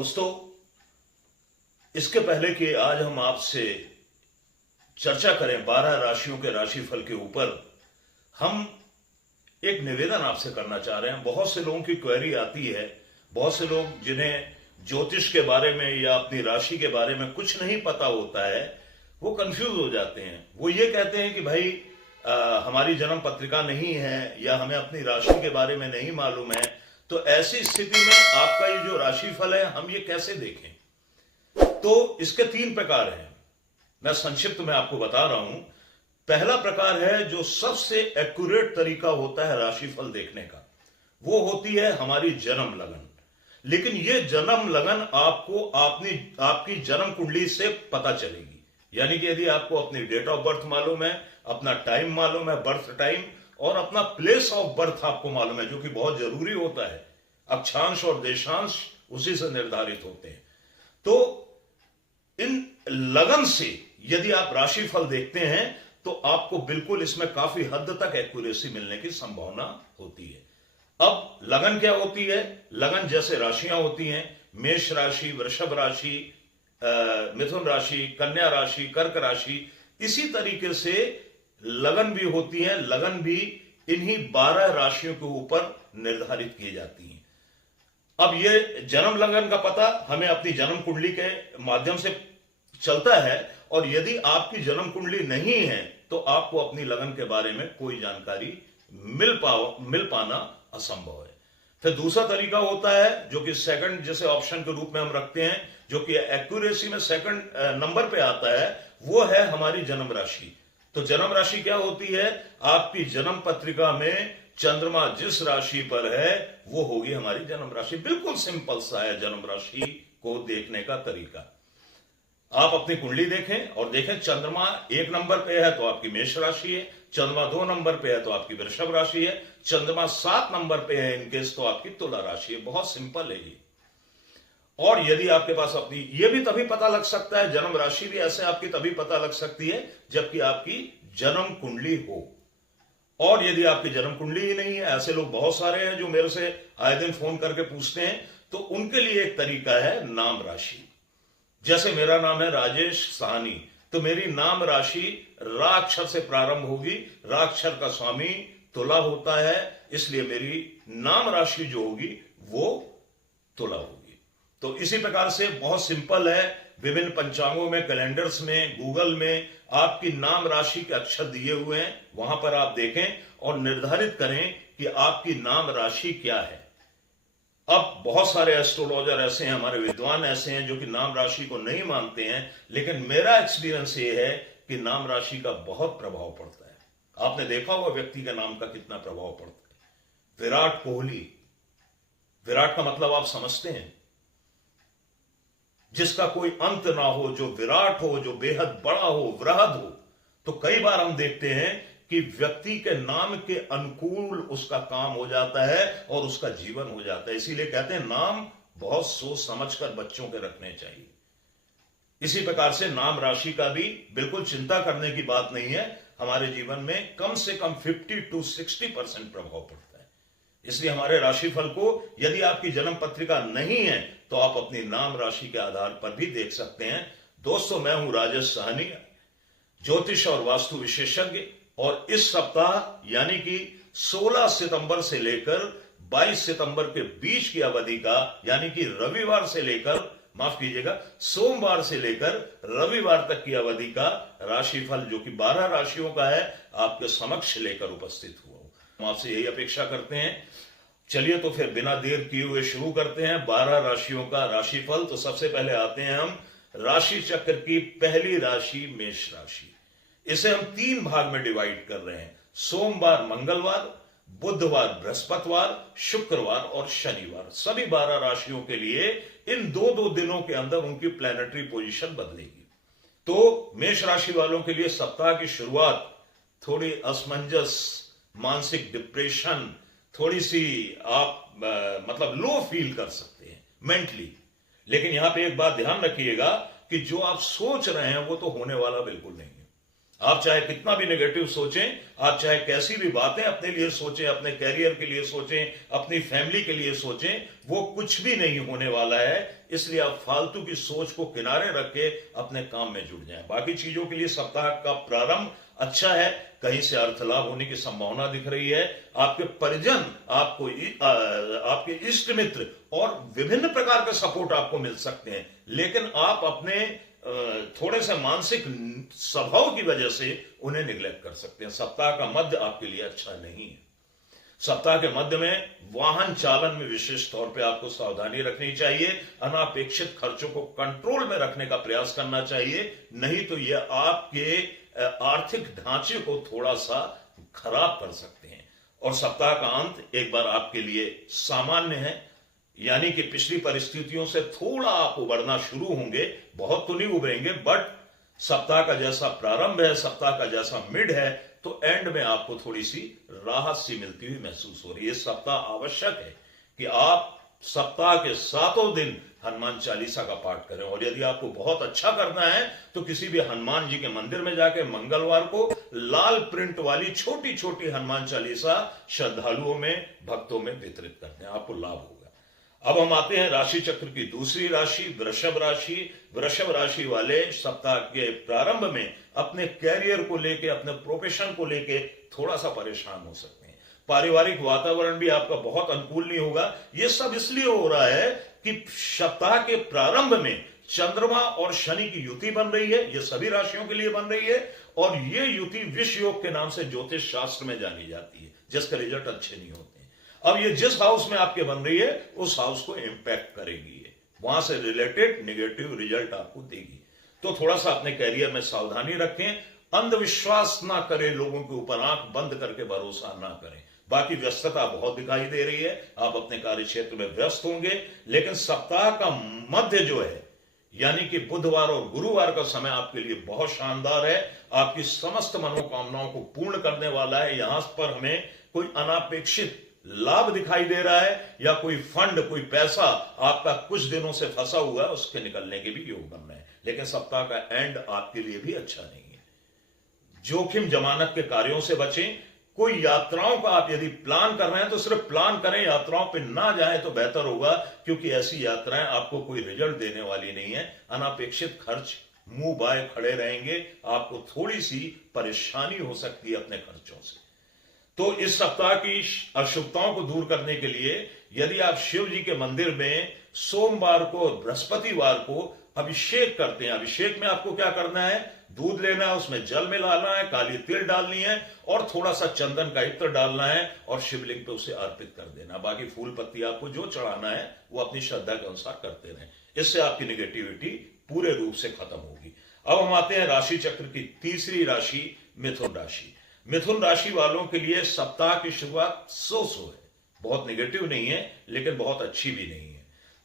दोस्तों, इसके पहले कि आज हम आपसे चर्चा करें 12 राशियों के राशिफल के ऊपर, हम एक निवेदन आपसे करना चाह रहे हैं। बहुत से लोगों की क्वेरी आती है, बहुत से लोग जिन्हें ज्योतिष के बारे में या अपनी राशि के बारे में कुछ नहीं पता होता है, वो कंफ्यूज हो जाते हैं। वो ये कहते हैं कि भाई हमारी जन्म पत्रिका नहीं है या हमें अपनी राशि के बारे में नहीं मालूम है, तो ऐसी स्थिति में आपका ये जो राशिफल है हम ये कैसे देखें? तो इसके 3 प्रकार हैं, मैं संक्षिप्त में आपको बता रहा हूं। पहला प्रकार है जो सबसे एक्यूरेट तरीका होता है राशिफल देखने का, वो होती है हमारी जन्म लगन। लेकिन ये जन्म लगन आपको आपकी जन्म कुंडली से पता चलेगी। यानी कि यदि आपको अपनी डेट ऑफ बर्थ मालूम है, अपना टाइम मालूम है, बर्थ टाइम, और अपना प्लेस ऑफ बर्थ आपको मालूम है, जो कि बहुत जरूरी होता है। अक्षांश और देशांश उसी से निर्धारित होते हैं। तो इन लगन से यदि आप राशिफल देखते हैं तो आपको बिल्कुल इसमें काफी हद तक एक्यूरेसी मिलने की संभावना होती है। अब लगन क्या होती है? लगन जैसे राशियां होती हैं, मेष राशि, वृषभ राशि, मिथुन राशि, कन्या राशि, कर्क राशि, इसी तरीके से लगन भी होती है। लगन भी इन्हीं 12 राशियों के ऊपर निर्धारित की जाती है। अब ये जन्म लगन का पता हमें अपनी जन्म कुंडली के माध्यम से चलता है, और यदि आपकी जन्म कुंडली नहीं है तो आपको अपनी लगन के बारे में कोई जानकारी मिल पाना असंभव है। फिर दूसरा तरीका होता है जो कि सेकंड जैसे ऑप्शन के रूप में हम रखते हैं, जो कि एक्यूरेसी में सेकंड नंबर पे आता है, वो है हमारी जन्म राशि। तो जन्म राशि क्या होती है? आपकी जन्म पत्रिका में चंद्रमा जिस राशि पर है वो होगी हमारी जन्म राशि। बिल्कुल सिंपल सा है जन्म राशि को देखने का तरीका। आप अपनी कुंडली देखें और देखें चंद्रमा 1 नंबर पे है तो आपकी मेष राशि है, चंद्रमा 2 नंबर पे है तो आपकी वृषभ राशि है, चंद्रमा 7 नंबर पे है इनकेस तो आपकी तुला राशि है। बहुत सिंपल है ये। और यदि आपके पास अपनी, ये भी तभी पता लग सकता है, जन्म राशि भी ऐसे आपकी तभी पता लग सकती है जबकि आपकी जन्म कुंडली हो। और यदि आपकी जन्म कुंडली ही नहीं है, ऐसे लोग बहुत सारे हैं जो मेरे से आए दिन फोन करके पूछते हैं, तो उनके लिए एक तरीका है नाम राशि। जैसे मेरा नाम है राजेश साहनी, तो मेरी नाम राशि रा अक्षर से प्रारंभ होगी। रा अक्षर का स्वामी तुला होता है, इसलिए मेरी नाम राशि जो होगी वो तुला होगी। तो इसी प्रकार से बहुत सिंपल है, विभिन्न पंचांगों में, कैलेंडर्स में, गूगल में आपकी नाम राशि के अक्षर दिए हुए हैं, वहां पर आप देखें और निर्धारित करें कि आपकी नाम राशि क्या है। अब बहुत सारे एस्ट्रोलॉजर ऐसे हैं, हमारे विद्वान ऐसे हैं जो कि नाम राशि को नहीं मानते हैं, लेकिन मेरा एक्सपीरियंस ये है कि नाम राशि का बहुत प्रभाव पड़ता है। आपने देखा होगा व्यक्ति के नाम का कितना प्रभाव पड़ता है। विराट कोहली, विराट का मतलब आप समझते हैं, जिसका कोई अंत ना हो, जो विराट हो, जो बेहद बड़ा हो, वृहद हो। तो कई बार हम देखते हैं कि व्यक्ति के नाम के अनुकूल उसका काम हो जाता है और उसका जीवन हो जाता है। इसीलिए कहते हैं नाम बहुत सोच समझकर बच्चों के रखने चाहिए। इसी प्रकार से नाम राशि का भी बिल्कुल चिंता करने की बात नहीं है। हमारे जीवन में कम से कम 50 to 60% प्रभाव पड़ता है। इसलिए हमारे राशिफल को यदि आपकी जन्म पत्रिका नहीं है तो आप अपनी नाम राशि के आधार पर भी देख सकते हैं। दोस्तों, मैं हूं राजेश साहनी, ज्योतिष और वास्तु विशेषज्ञ, और इस सप्ताह यानी कि 16 सितंबर से लेकर 22 सितंबर के बीच की अवधि का, यानी कि रविवार से लेकर, माफ कीजिएगा, सोमवार से लेकर रविवार तक की अवधि का राशिफल जो कि 12 राशियों का है, आपके समक्ष लेकर उपस्थित हुआ हूं। हम आपसे यही अपेक्षा करते हैं। चलिए तो फिर बिना देर किए हुए शुरू करते हैं 12 राशियों का राशिफल। तो सबसे पहले आते हैं हम राशि चक्र की पहली राशि मेष राशि। इसे हम 3 भाग में डिवाइड कर रहे हैं, सोमवार, मंगलवार, बुधवार, बृहस्पतिवार, शुक्रवार और शनिवार। सभी 12 राशियों के लिए इन 2-2 दिनों के अंदर उनकी प्लैनेटरी पोजीशन बदलेगी। तो मेष राशि वालों के लिए सप्ताह की शुरुआत थोड़ी असमंजस, मानसिक डिप्रेशन, थोड़ी सी आप मतलब लो फील कर सकते हैं मेंटली। लेकिन यहां पे एक बात ध्यान रखिएगा कि जो आप सोच रहे हैं वो तो होने वाला बिल्कुल नहीं है। आप चाहे कितना भी नेगेटिव सोचें, आप चाहे कैसी भी बातें अपने लिए सोचें, अपने कैरियर के लिए सोचें, अपनी फैमिली के लिए सोचें, वो कुछ भी नहीं होने वाला है। इसलिए आप फालतू की सोच को किनारे रख के अपने काम में जुट जाएं। बाकी चीजों के लिए सप्ताह का प्रारंभ अच्छा है, कहीं से अर्थ लाभ होने की संभावना दिख रही है। आपके परिजन, आपको आपके इष्ट मित्र और विभिन्न प्रकार के सपोर्ट आपको मिल सकते हैं, लेकिन आप अपने थोड़े से मानसिक स्वभाव की वजह से उन्हें निग्लेक्ट कर सकते हैं। सप्ताह का मध्य आपके लिए अच्छा नहीं है। सप्ताह के मध्य में वाहन चालन में विशेष तौर पे आपको सावधानी रखनी चाहिए। अनापेक्षित खर्चों को कंट्रोल में रखने का प्रयास करना चाहिए, नहीं तो यह आपके आर्थिक ढांचे को थोड़ा सा खराब कर सकते हैं। और सप्ताह का अंत एक बार आपके लिए सामान्य है, यानी कि पिछली परिस्थितियों से थोड़ा आप उबरना शुरू होंगे, बहुत तो नहीं उबरेंगे, बट सप्ताह का जैसा प्रारंभ है, सप्ताह का जैसा मिड है, तो एंड में आपको थोड़ी सी राहत सी मिलती हुई महसूस हो रही है। सप्ताह आवश्यक है कि आप सप्ताह के 7 दिन हनुमान चालीसा का पाठ करें, और यदि आपको बहुत अच्छा करना है तो किसी भी हनुमान जी के मंदिर में जाके मंगलवार को लाल प्रिंट वाली छोटी छोटी हनुमान चालीसा श्रद्धालुओं में, भक्तों में वितरित करते हैं, आपको लाभ होगा। अब हम आते हैं राशि चक्र की दूसरी राशि, वृषभ राशि। वृषभ राशि वाले सप्ताह के प्रारंभ में अपने कैरियर को लेके, अपने प्रोफेशन को लेके थोड़ा सा परेशान हो सकते हैं। पारिवारिक वातावरण भी आपका बहुत अनुकूल नहीं होगा। यह सब इसलिए हो रहा है कि सप्ताह के प्रारंभ में चंद्रमा और शनि की युति बन रही है, यह सभी राशियों के लिए बन रही है, और यह युति विष योग के नाम से ज्योतिष शास्त्र में जानी जाती है, जिसका रिजल्ट अच्छे नहीं होते। अब ये जिस हाउस में आपके बन रही है उस हाउस को इंपैक्ट करेगी, वहां से रिलेटेड नेगेटिव रिजल्ट आपको देगी। तो थोड़ा सा अपने कैरियर में सावधानी रखें, अंधविश्वास ना करें, लोगों के ऊपर आंख बंद करके भरोसा ना करें। बाकी व्यस्तता बहुत दिखाई दे रही है, आप अपने कार्य क्षेत्र में व्यस्त होंगे, लेकिन सप्ताह का मध्य जो है, यानी कि बुधवार और गुरुवार का समय आपके लिए बहुत शानदार है। आपकी समस्त मनोकामनाओं को पूर्ण करने वाला है। यहां पर हमें कोई अनापेक्षित लाभ दिखाई दे रहा है, या कोई फंड, कोई पैसा आपका कुछ दिनों से फंसा हुआ है, उसके निकलने के भी योग बन रहे हैं। लेकिन सप्ताह का एंड आपके लिए भी अच्छा नहीं है। जोखिम जमानत के कार्यों से बचें। कोई यात्राओं का आप यदि प्लान कर रहे हैं तो सिर्फ प्लान करें, यात्राओं पे ना जाएं तो बेहतर होगा, क्योंकि ऐसी यात्राएं आपको कोई रिजल्ट देने वाली नहीं है। अनापेक्षित खर्च मुंह बाय खड़े रहेंगे, आपको थोड़ी सी परेशानी हो सकती है अपने खर्चों से। तो इस सप्ताह की अशुभताओं को दूर करने के लिए यदि आप शिव जी के मंदिर में सोमवार को, बृहस्पतिवार को अभिषेक करते हैं, अभिषेक में आपको क्या करना है, दूध लेना है, उसमें जल मिलाना है, काली तिल डालनी है, और थोड़ा सा चंदन का इत्र डालना है, और शिवलिंग पे उसे अर्पित कर देना। बाकी फूल पत्ती आपको जो चढ़ाना है वो अपनी श्रद्धा के अनुसार करते रहें। इससे आपकी निगेटिविटी पूरे रूप से खत्म होगी। अब हम आते हैं राशि चक्र की तीसरी राशि, मिथुन राशि। मिथुन राशि वालों के लिए सप्ताह की शुरुआत सो है, बहुत नेगेटिव नहीं है, लेकिन बहुत अच्छी भी नहीं है।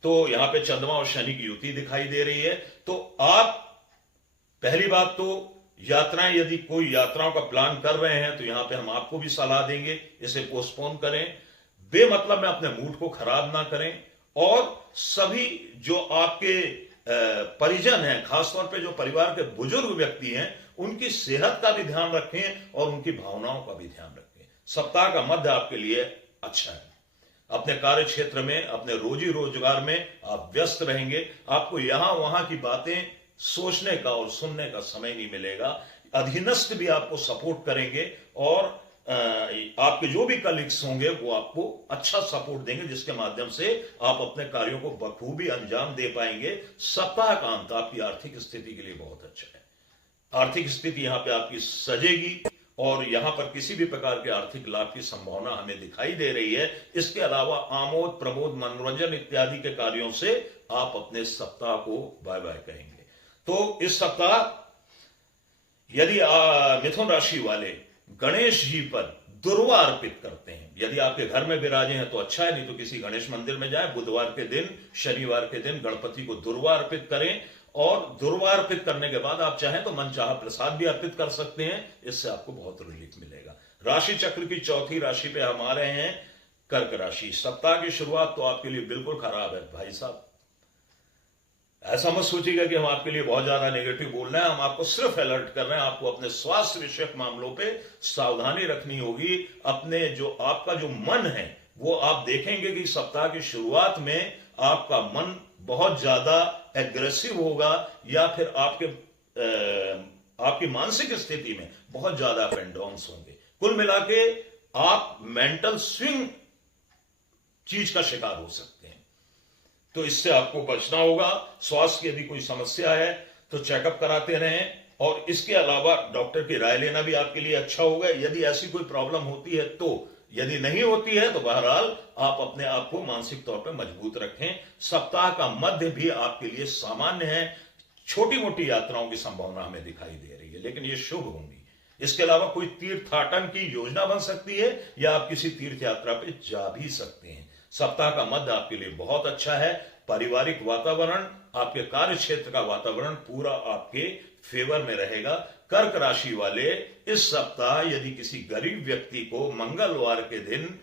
तो यहां पे चंद्रमा और शनि की युति दिखाई दे रही है। तो आप, पहली बात तो यात्राएं, यदि कोई यात्राओं का प्लान कर रहे हैं तो यहां पे हम आपको भी सलाह देंगे, इसे पोस्टपोन करें, बेमतलब में अपने मूड को खराब ना करें। और सभी जो आपके परिजन हैं, खासतौर पे जो परिवार के बुजुर्ग व्यक्ति हैं, उनकी सेहत का भी ध्यान रखें और उनकी भावनाओं का भी ध्यान रखें। सप्ताह का मध्य आपके लिए अच्छा है। अपने कार्य क्षेत्र में, अपने रोजी रोजगार में आप व्यस्त रहेंगे। आपको यहां वहां की बातें सोचने का और सुनने का समय नहीं मिलेगा। अधीनस्थ भी आपको सपोर्ट करेंगे, और आपके जो भी कलीग्स होंगे वो आपको अच्छा सपोर्ट देंगे, जिसके माध्यम से आप अपने कार्यों को बखूबी अंजाम दे पाएंगे। सप्ताह का अंत आपकी आर्थिक स्थिति के लिए बहुत अच्छा है। आर्थिक स्थिति यहां पे आपकी सजेगी, और यहां पर किसी भी प्रकार के आर्थिक लाभ की संभावना हमें दिखाई दे रही है। इसके अलावा आमोद प्रमोद, मनोरंजन इत्यादि के कार्यों से आप अपने सप्ताह को बाय बाय कहेंगे। तो इस सप्ताह यदि मिथुन राशि वाले गणेश जी पर दुर्वा अर्पित करते हैं, यदि आपके घर में विराजे हैं तो अच्छा है, नहीं तो किसी गणेश मंदिर में जाएं। बुधवार के दिन, शनिवार के दिन गणपति को दुर्वा अर्पित करें, और दुर्वा अर्पित करने के बाद आप चाहें तो मनचाहा प्रसाद भी अर्पित कर सकते हैं। इससे आपको बहुत रिलीफ मिलेगा। राशि चक्र की चौथी राशि पे हम आ रहे हैं, कर्क राशि। सप्ताह की शुरुआत तो आपके लिए बिल्कुल खराब है भाई साहब। ऐसा मत सोचिएगा कि हम आपके लिए बहुत ज्यादा नेगेटिव बोल रहे हैं। हम आपको सिर्फ अलर्ट कर रहे हैं। आपको अपने स्वास्थ्य विषयक मामलों पे सावधानी रखनी होगी। अपने जो आपका जो मन है वो आप देखेंगे कि सप्ताह की शुरुआत में आपका मन बहुत ज्यादा एग्रेसिव होगा या फिर आपकी मानसिक स्थिति में बहुत ज्यादा अप एंड डाउन्स होंगे। कुल मिला के आप मेंटल स्विंग चीज का शिकार हो सकते हैं। तो इससे आपको बचना होगा। स्वास्थ्य की यदि कोई समस्या है तो चेकअप कराते रहें, और इसके अलावा डॉक्टर की राय लेना भी आपके लिए अच्छा होगा यदि ऐसी कोई प्रॉब्लम होती है तो। यदि नहीं होती है तो बहरहाल आप अपने आप को मानसिक तौर पर मजबूत रखें। सप्ताह का मध्य भी आपके लिए सामान्य है। छोटी मोटी यात्राओं की संभावना हमें दिखाई दे रही है, लेकिन ये शुभ होंगी। इसके अलावा कोई तीर्थाटन की योजना बन सकती है या आप किसी तीर्थ यात्रा पे जा भी सकते हैं। सप्ताह का मध्य आपके लिए बहुत अच्छा है। पारिवारिक वातावरण, आपके कार्य क्षेत्र का वातावरण पूरा आपके फेवर में रहेगा। कर्क राशि वाले इस सप्ताह यदि किसी गरीब व्यक्ति को मंगलवार के दिन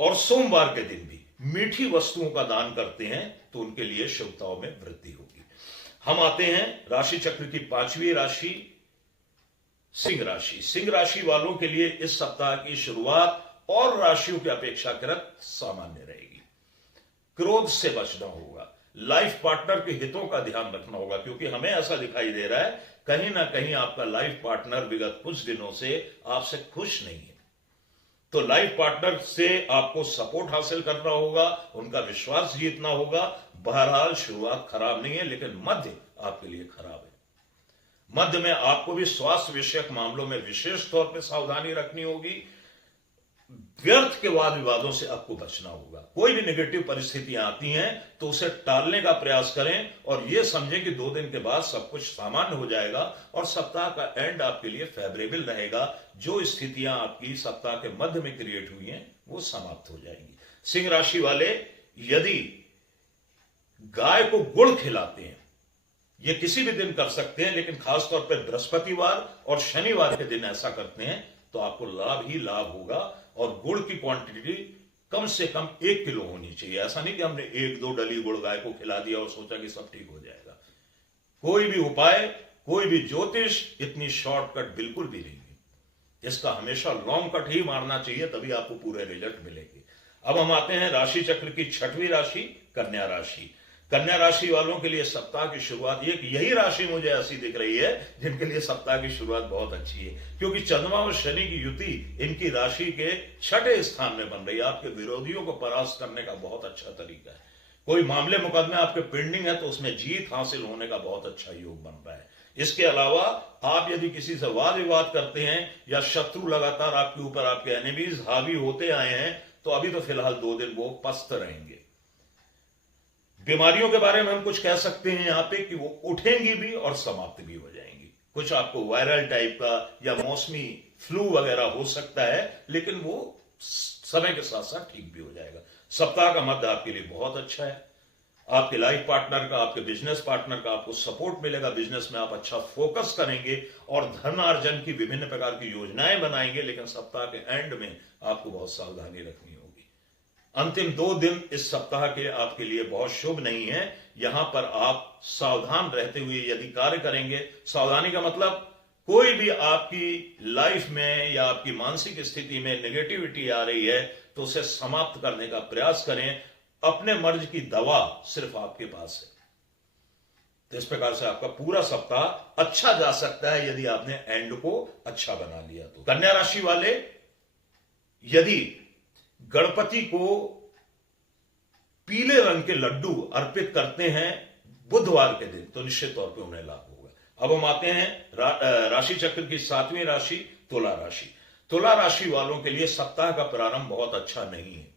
और सोमवार के दिन भी मीठी वस्तुओं का दान करते हैं तो उनके लिए शुभताओं में वृद्धि होगी। हम आते हैं राशि चक्र की 5वीं राशि सिंह राशि। सिंह राशि वालों के लिए इस सप्ताह की शुरुआत और राशियों की अपेक्षाकृत सामान्य रहेगी। क्रोध से बचना होगा। लाइफ पार्टनर के हितों का ध्यान रखना होगा, क्योंकि हमें ऐसा दिखाई दे रहा है कहीं ना कहीं आपका लाइफ पार्टनर विगत कुछ दिनों से आपसे खुश नहीं है। तो लाइफ पार्टनर से आपको सपोर्ट हासिल करना होगा, उनका विश्वास जीतना होगा। बहरहाल शुरुआत खराब नहीं है, लेकिन मध्य आपके लिए खराब है। मध्य में आपको भी स्वास्थ्य विषयक मामलों में विशेष तौर पर सावधानी रखनी होगी। व्यर्थ के वाद विवादों से आपको बचना होगा। कोई भी नेगेटिव परिस्थितियां आती हैं तो उसे टालने का प्रयास करें और यह समझें कि 2 दिन के बाद सब कुछ सामान्य हो जाएगा और सप्ताह का एंड आपके लिए फेवरेबल रहेगा। जो स्थितियां आपकी सप्ताह के मध्य में क्रिएट हुई हैं वो समाप्त हो जाएंगी। सिंह राशि वाले यदि गाय को गुड़ खिलाते हैं, ये किसी भी दिन कर सकते हैं, लेकिन खासतौर पर बृहस्पतिवार और शनिवार के दिन ऐसा करते हैं तो आपको लाभ ही लाभ होगा। और गुड़ की क्वांटिटी कम से कम 1 किलो होनी चाहिए। ऐसा नहीं कि हमने 1-2 डली गुड़ गाय को खिला दिया और सोचा कि सब ठीक हो जाएगा। कोई भी उपाय, कोई भी ज्योतिष इतनी शॉर्टकट बिल्कुल भी नहीं है। इसका हमेशा लॉन्ग कट ही मारना चाहिए, तभी आपको पूरे रिजल्ट मिलेंगे। अब हम आते हैं राशि चक्र की 6वीं राशि कन्या राशि। कन्या राशि वालों के लिए सप्ताह की शुरुआत, यही राशि मुझे ऐसी दिख रही है जिनके लिए सप्ताह की शुरुआत बहुत अच्छी है, क्योंकि चंद्रमा और शनि की युति इनकी राशि के 6ठे स्थान में बन रही है। आपके विरोधियों को परास्त करने का बहुत अच्छा तरीका है। कोई मामले मुकदमे आपके पेंडिंग है तो उसमें जीत हासिल होने का बहुत अच्छा योग बन रहा है। इसके अलावा आप यदि किसी से वाद विवाद करते हैं या शत्रु लगातार आपके ऊपर, आपके एनिमीज हावी होते आए हैं, तो अभी तो फिलहाल 2 दिन वो पस्त रहेंगे। बीमारियों के बारे में हम कुछ कह सकते हैं यहां पे कि वो उठेंगी भी और समाप्त भी हो जाएंगी। कुछ आपको वायरल टाइप का या मौसमी फ्लू वगैरह हो सकता है, लेकिन वो समय के साथ साथ ठीक भी हो जाएगा। सप्ताह का मध्य आपके लिए बहुत अच्छा है। आपके लाइफ पार्टनर का, आपके बिजनेस पार्टनर का आपको सपोर्ट मिलेगा। बिजनेस में आप अच्छा फोकस करेंगे और धनार्जन की विभिन्न प्रकार की योजनाएं बनाएंगे, लेकिन सप्ताह के एंड में आपको बहुत सावधानी रखनी होगी। अंतिम 2 दिन इस सप्ताह के आपके लिए बहुत शुभ नहीं है। यहां पर आप सावधान रहते हुए यदि कार्य करेंगे, सावधानी का मतलब कोई भी आपकी लाइफ में या आपकी मानसिक स्थिति में नेगेटिविटी आ रही है तो उसे समाप्त करने का प्रयास करें। अपने मर्ज की दवा सिर्फ आपके पास है। तो इस प्रकार से आपका पूरा सप्ताह अच्छा जा सकता है यदि आपने एंड को अच्छा बना लिया तो। कन्या राशि वाले यदि गणपति को पीले रंग के लड्डू अर्पित करते हैं बुधवार के दिन तो निश्चित तौर पे उन्हें लाभ होगा। अब हम आते हैं राशि चक्र की 7वीं राशि तुला राशि। तुला राशि वालों के लिए सप्ताह का प्रारंभ बहुत अच्छा नहीं है।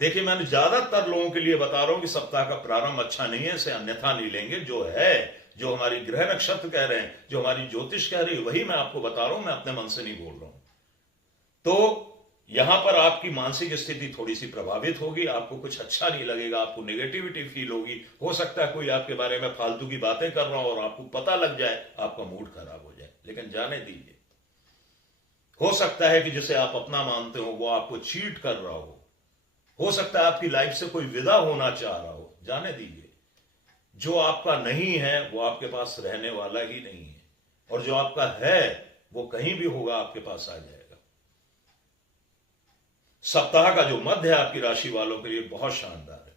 देखिए, मैंने ज्यादातर लोगों के लिए बता रहा हूं कि सप्ताह का प्रारंभ अच्छा नहीं है, इसे अन्यथा नहीं लेंगे। जो हमारी ग्रह नक्षत्र कह रहे हैं, जो हमारी ज्योतिष कह रही है, वही मैं आपको बता रहा हूं, मैं अपने मन से नहीं बोल रहा हूं। तो यहां पर आपकी मानसिक स्थिति थोड़ी सी प्रभावित होगी, आपको कुछ अच्छा नहीं लगेगा, आपको नेगेटिविटी फील होगी। हो सकता है कोई आपके बारे में फालतू की बातें कर रहा हो और आपको पता लग जाए, आपका मूड खराब हो जाए, लेकिन जाने दीजिए। हो सकता है कि जिसे आप अपना मानते हो वो आपको चीट कर रहा हो सकता है आपकी लाइफ से कोई विदा होना चाह रहा हो, जाने दीजिए। जो आपका नहीं है वो आपके पास रहने वाला ही नहीं है, और जो आपका है वो कहीं भी होगा आपके पास आ जाएगा। सप्ताह का जो मध्य है आपकी राशि वालों के लिए बहुत शानदार है।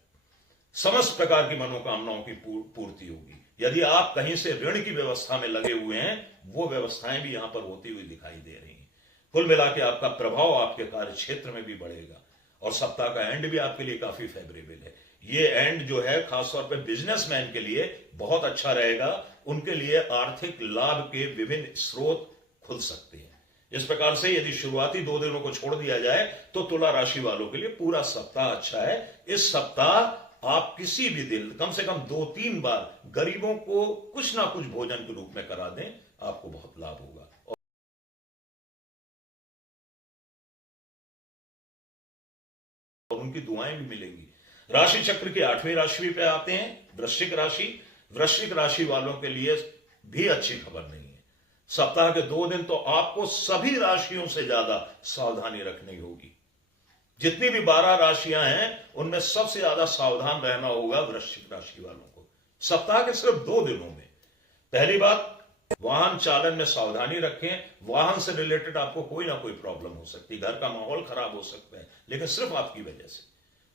समस्त प्रकार की मनोकामनाओं की पूर्ति होगी। यदि आप कहीं से ऋण की व्यवस्था में लगे हुए हैं, वो व्यवस्थाएं भी यहां पर होती हुई दिखाई दे रही हैं। कुल मिला के आपका प्रभाव आपके कार्य क्षेत्र में भी बढ़ेगा, और सप्ताह का एंड भी आपके लिए काफी फेवरेबल है। ये एंड जो है खासतौर पे बिजनेसमैन के लिए बहुत अच्छा रहेगा। उनके लिए आर्थिक लाभ के विभिन्न स्रोत खुल सकते हैं। इस प्रकार से यदि शुरुआती 2 दिनों को छोड़ दिया जाए तो तुला राशि वालों के लिए पूरा सप्ताह अच्छा है। इस सप्ताह आप किसी भी दिन कम से कम 2-3 बार गरीबों को कुछ ना कुछ भोजन के रूप में करा दें, आपको बहुत लाभ होगा और उनकी दुआएं भी मिलेंगी। राशि चक्र की 8वीं राशि पे आते हैं, वृश्चिक राशि। वृश्चिक राशि वालों के लिए भी अच्छी खबर नहीं है। सप्ताह के 2 दिन तो आपको सभी राशियों से ज्यादा सावधानी रखनी होगी। जितनी भी 12 राशियां हैं उनमें सबसे ज्यादा सावधान रहना होगा वृश्चिक राशि वालों को सप्ताह के सिर्फ 2 दिनों में। पहली बात, वाहन चालन में सावधानी रखें। वाहन से रिलेटेड आपको कोई ना कोई प्रॉब्लम हो सकती है, घर का माहौल खराब हो सकता है, लेकिन सिर्फ आपकी वजह से।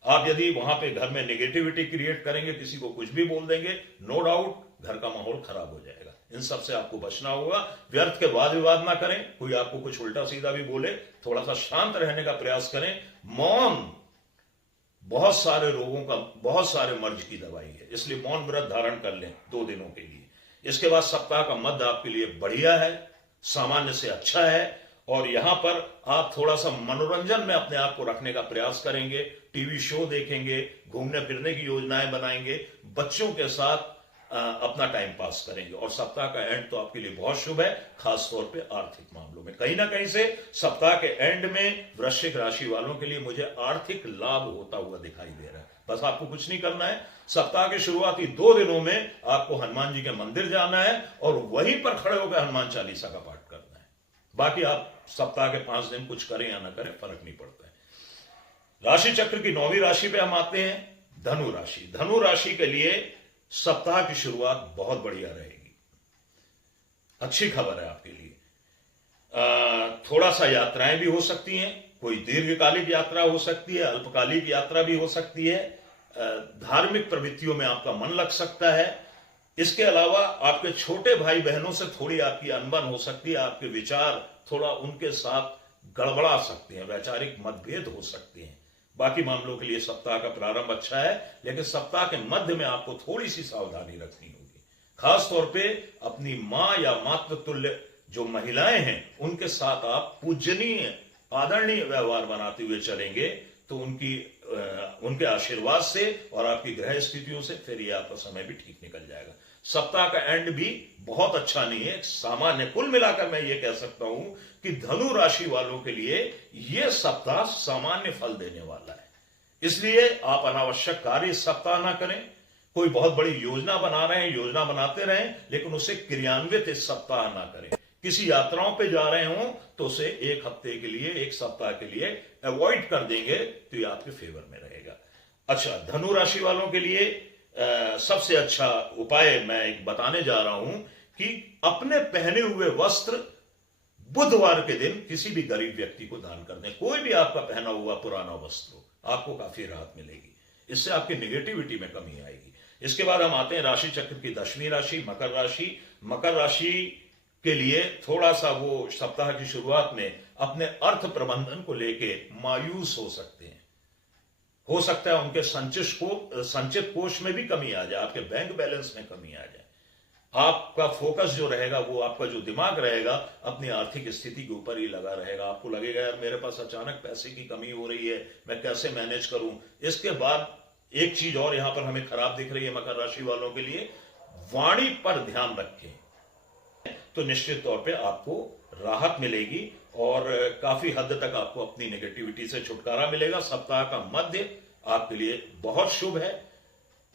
आप यदि वहां पे घर में नेगेटिविटी क्रिएट करेंगे, किसी को कुछ भी बोल देंगे, नो डाउट घर का माहौल खराब हो जाएगा। इन सब से आपको बचना होगा। व्यर्थ के वाद विवाद ना करें। कोई आपको कुछ उल्टा सीधा भी बोले, थोड़ा सा शांत रहने का प्रयास करें। मौन बहुत सारे रोगों का, बहुत सारे मर्ज की दवाई है, इसलिए मौन व्रत धारण कर लें 2 दिनों के लिए। इसके बाद सप्ताह का मध्य आपके लिए बढ़िया है, सामान्य से अच्छा है, और यहां पर आप थोड़ा सा मनोरंजन में अपने आप को रखने का प्रयास करेंगे। टीवी शो देखेंगे, घूमने फिरने की योजनाएं बनाएंगे, बच्चों के साथ अपना टाइम पास करेंगे। और सप्ताह का एंड तो आपके लिए बहुत शुभ है, खासतौर पे आर्थिक मामलों में। कहीं ना कहीं से सप्ताह के एंड में वृश्चिक राशि वालों के लिए मुझे आर्थिक लाभ होता हुआ दिखाई दे रहा है। बस आपको कुछ नहीं करना है। सप्ताह के शुरुआती 2 दिनों में आपको हनुमान जी के मंदिर जाना है और वहीं पर खड़े होकर हनुमान चालीसा का पाठ करना है। बाकी आप सप्ताह के 5 दिन कुछ करें या ना करें, फर्क नहीं पड़ता है। राशि चक्र की 9वीं राशि पे हम आते हैं, धनु राशि। धनु राशि के लिए सप्ताह की शुरुआत बहुत बढ़िया रहेगी। अच्छी खबर है आपके लिए। थोड़ा सा यात्राएं भी हो सकती हैं, कोई दीर्घकालिक यात्रा हो सकती है, अल्पकालिक यात्रा भी हो सकती है। धार्मिक प्रवृत्तियों में आपका मन लग सकता है। इसके अलावा आपके छोटे भाई बहनों से थोड़ी आपकी अनबन हो सकती है। आपके विचार थोड़ा उनके साथ गड़बड़ा सकते हैं, वैचारिक मतभेद हो सकते हैं। बाकी मामलों के लिए सप्ताह का प्रारंभ अच्छा है, लेकिन सप्ताह के मध्य में आपको थोड़ी सी सावधानी रखनी होगी। खासतौर पे अपनी मां या मातृतुल्य जो महिलाएं हैं उनके साथ आप पूजनीय आदरणीय व्यवहार बनाते हुए चलेंगे तो उनके आशीर्वाद से और आपकी ग्रह स्थितियों से फिर ये आपका समय भी ठीक निकल जाएगा। सप्ताह का एंड भी बहुत अच्छा नहीं है, सामान्य। कुल मिलाकर मैं ये कह सकता हूं कि धनु राशि वालों के लिए यह सप्ताह सामान्य फल देने वाला है। इसलिए आप अनावश्यक कार्य इस सप्ताह ना करें। कोई बहुत बड़ी योजना बना रहे हैं, योजना बनाते रहें, लेकिन उसे क्रियान्वित इस सप्ताह ना करें। किसी यात्राओं पे जा रहे हो तो उसे 1 हफ्ते के लिए, 1 सप्ताह के लिए अवॉइड कर देंगे तो ये आपके फेवर में रहेगा। अच्छा, धनु राशि वालों के लिए सबसे अच्छा उपाय मैं एक बताने जा रहा हूं कि अपने पहने हुए वस्त्र बुधवार के दिन किसी भी गरीब व्यक्ति को दान कर दें। कोई भी आपका पहना हुआ पुराना वस्त्र हो, आपको काफी राहत मिलेगी। इससे आपकी निगेटिविटी में कमी आएगी। इसके बाद हम आते हैं राशि चक्र की 10वीं राशि, मकर राशि। मकर राशि के लिए थोड़ा सा वो सप्ताह की शुरुआत में अपने अर्थ प्रबंधन को लेके मायूस हो सकते हैं। हो सकता है उनके संचित कोष में भी कमी आ जाए, आपके बैंक बैलेंस में कमी आ जाए। आपका फोकस जो रहेगा, वो आपका जो दिमाग रहेगा अपनी आर्थिक स्थिति के ऊपर ही लगा रहेगा। आपको लगेगा यार मेरे पास अचानक पैसे की कमी हो रही है, मैं कैसे मैनेज करूं। इसके बाद एक चीज और यहां पर हमें खराब दिख रही है मकर राशि वालों के लिए, वाणी पर ध्यान रखें तो निश्चित तौर पे आपको राहत मिलेगी और काफी हद तक आपको अपनी नेगेटिविटी से छुटकारा मिलेगा। सप्ताह का मध्य आपके लिए बहुत शुभ है।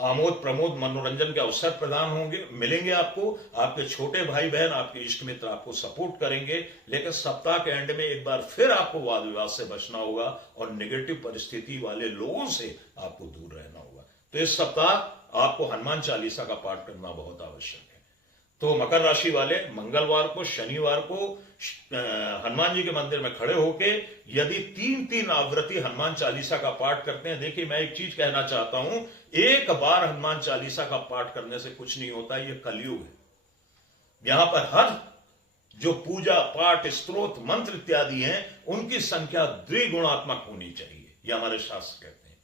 आमोद प्रमोद मनोरंजन के अवसर प्रदान होंगे, मिलेंगे आपको। आपके छोटे भाई बहन, आपके इष्ट मित्र आपको सपोर्ट करेंगे, लेकिन सप्ताह के एंड में एक बार फिर आपको वाद विवाद से बचना होगा और नेगेटिव परिस्थिति वाले लोगों से आपको दूर रहना होगा। तो इस सप्ताह आपको हनुमान चालीसा का पाठ करना बहुत आवश्यक है। तो मकर राशि वाले मंगलवार को, शनिवार को हनुमान जी के मंदिर में खड़े होके यदि 3-3 आवृत्ति हनुमान चालीसा का पाठ करते हैं, देखिए मैं एक चीज कहना चाहता हूं, एक बार हनुमान चालीसा का पाठ करने से कुछ नहीं होता, यह कलयुग है। यहां पर हर जो पूजा पाठ स्तोत्र मंत्र इत्यादि हैं उनकी संख्या द्विगुणात्मक होनी चाहिए, यह हमारे शास्त्र कहते हैं।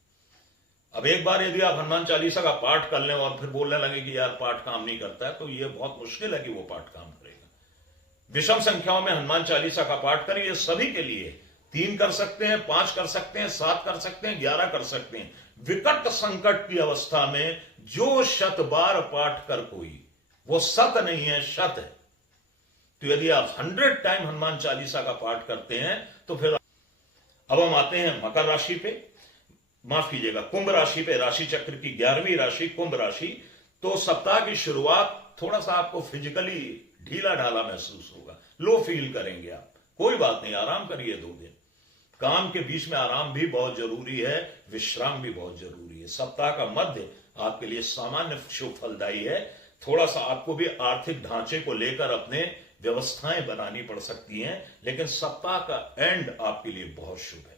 अब एक बार यदि आप हनुमान चालीसा का पाठ कर लें और फिर बोलने लगे कि यार पाठ काम नहीं करता है, तो यह बहुत मुश्किल है कि वो पाठ काम करेगा। विषम संख्याओं में हनुमान चालीसा का पाठ करिए, सभी के लिए 3 कर सकते हैं, 5 कर सकते हैं, 7 कर सकते हैं, 11 कर सकते हैं। विकट संकट की अवस्था में जो 100 बार पाठ कर कोई, वो सत नहीं है, शत है। तो यदि आप 100 टाइम हनुमान चालीसा का पाठ करते हैं तो फिर अब हम आते हैं मकर राशि पे, माफ कीजिएगा कुंभ राशि पे, राशि चक्र की 11वीं राशि कुंभ राशि। तो सप्ताह की शुरुआत थोड़ा सा आपको फिजिकली ढीला ढाला महसूस होगा, लो फील करेंगे आप, कोई बात नहीं, आराम करिए 2 दिन। काम के बीच में आराम भी बहुत जरूरी है, विश्राम भी बहुत जरूरी है। सप्ताह का मध्य आपके लिए सामान्य शुभ फलदायी है। थोड़ा सा आपको भी आर्थिक ढांचे को लेकर अपने व्यवस्थाएं बनानी पड़ सकती हैं, लेकिन सप्ताह का एंड आपके लिए बहुत शुभ है।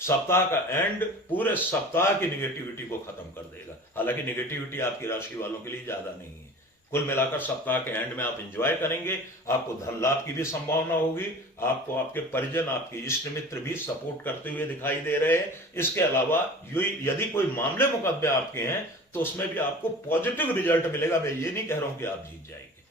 सप्ताह का एंड पूरे सप्ताह की निगेटिविटी को खत्म कर देगा। हालांकि निगेटिविटी आपकी राशि वालों के लिए ज्यादा नहीं है। कुल मिलाकर सप्ताह के एंड में आप एंजॉय करेंगे, आपको धन लाभ की भी संभावना होगी, आपको आपके परिजन, आपके इष्ट मित्र भी सपोर्ट करते हुए दिखाई दे रहे हैं। इसके अलावा यदि कोई मामले मुकदमे आपके हैं तो उसमें भी आपको पॉजिटिव रिजल्ट मिलेगा। मैं ये नहीं कह रहा हूं कि आप जीत जाएंगे,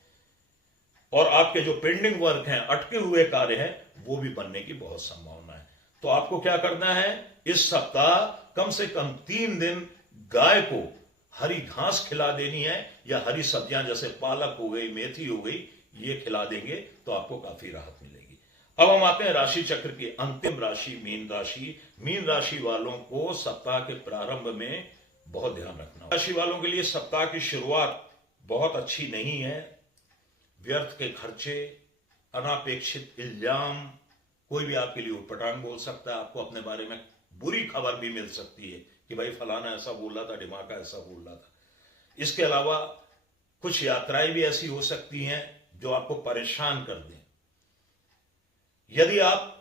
और आपके जो पेंडिंग वर्क हैं, अटके हुए कार्य हैं, वो भी बनने की बहुत संभावना है। तो आपको क्या करना है, इस सप्ताह कम से कम 3 दिन गाय को हरी घास खिला देनी है, या हरी सब्जियां जैसे पालक हो गई, मेथी हो गई, ये खिला देंगे तो आपको काफी राहत मिलेगी। अब हम आते हैं राशि चक्र की अंतिम राशि मीन राशि। मीन राशि वालों को सप्ताह के प्रारंभ में बहुत ध्यान रखना। राशि वालों के लिए सप्ताह की शुरुआत बहुत अच्छी नहीं है। व्यर्थ के खर्चे, अनापेक्षित इल्जाम, कोई भी आपके लिए उटपटांग बोल सकता है, आपको अपने बारे में बुरी खबर भी मिल सकती है कि भाई फलाना ऐसा बोल रहा था, ढिमाका ऐसा बोल रहा था। इसके अलावा कुछ यात्राएं भी ऐसी हो सकती हैं जो आपको परेशान कर दें। यदि आप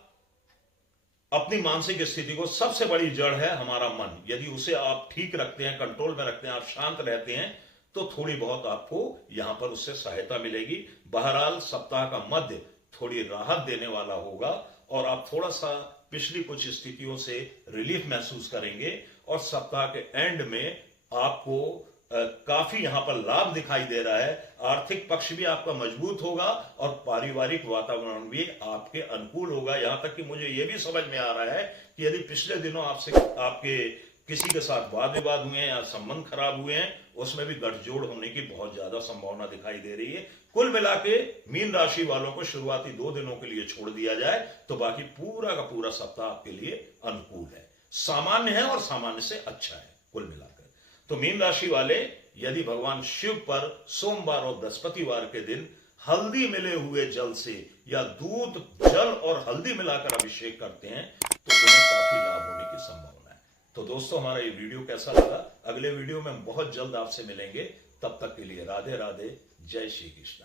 अपनी मानसिक स्थिति को, सबसे बड़ी जड़ है हमारा मन, यदि उसे आप ठीक रखते हैं, कंट्रोल में रखते हैं, आप शांत रहते हैं, तो थोड़ी बहुत आपको यहां पर उससे सहायता मिलेगी। बहरहाल सप्ताह का मध्य थोड़ी राहत देने वाला होगा और आप थोड़ा सा पिछली कुछ स्थितियों से रिलीफ महसूस करेंगे, और सप्ताह के एंड में आपको काफी यहां पर लाभ दिखाई दे रहा है। आर्थिक पक्ष भी आपका मजबूत होगा और पारिवारिक वातावरण भी आपके अनुकूल होगा। यहां तक कि मुझे यह भी समझ में आ रहा है कि यदि पिछले दिनों आपके किसी के साथ वाद विवाद हुए हैं या संबंध खराब हुए हैं, उसमें भी गठजोड़ होने की बहुत ज्यादा संभावना दिखाई दे रही है। कुल मिला के मीन राशि वालों को शुरुआती 2 दिनों के लिए छोड़ दिया जाए तो बाकी पूरा का पूरा सप्ताह आपके लिए अनुकूल है, सामान्य है और सामान्य से अच्छा है कुल मिलाकर। तो मीन राशि वाले यदि भगवान शिव पर सोमवार और बृहस्पतिवार के दिन हल्दी मिले हुए जल से या दूध, जल और हल्दी मिलाकर अभिषेक करते हैं तो उन्हें काफी लाभ होने की संभावना है। तो दोस्तों, हमारा ये वीडियो कैसा लगा? अगले वीडियो में बहुत जल्द आपसे मिलेंगे। तब तक के लिए राधे राधे, जय श्री कृष्ण।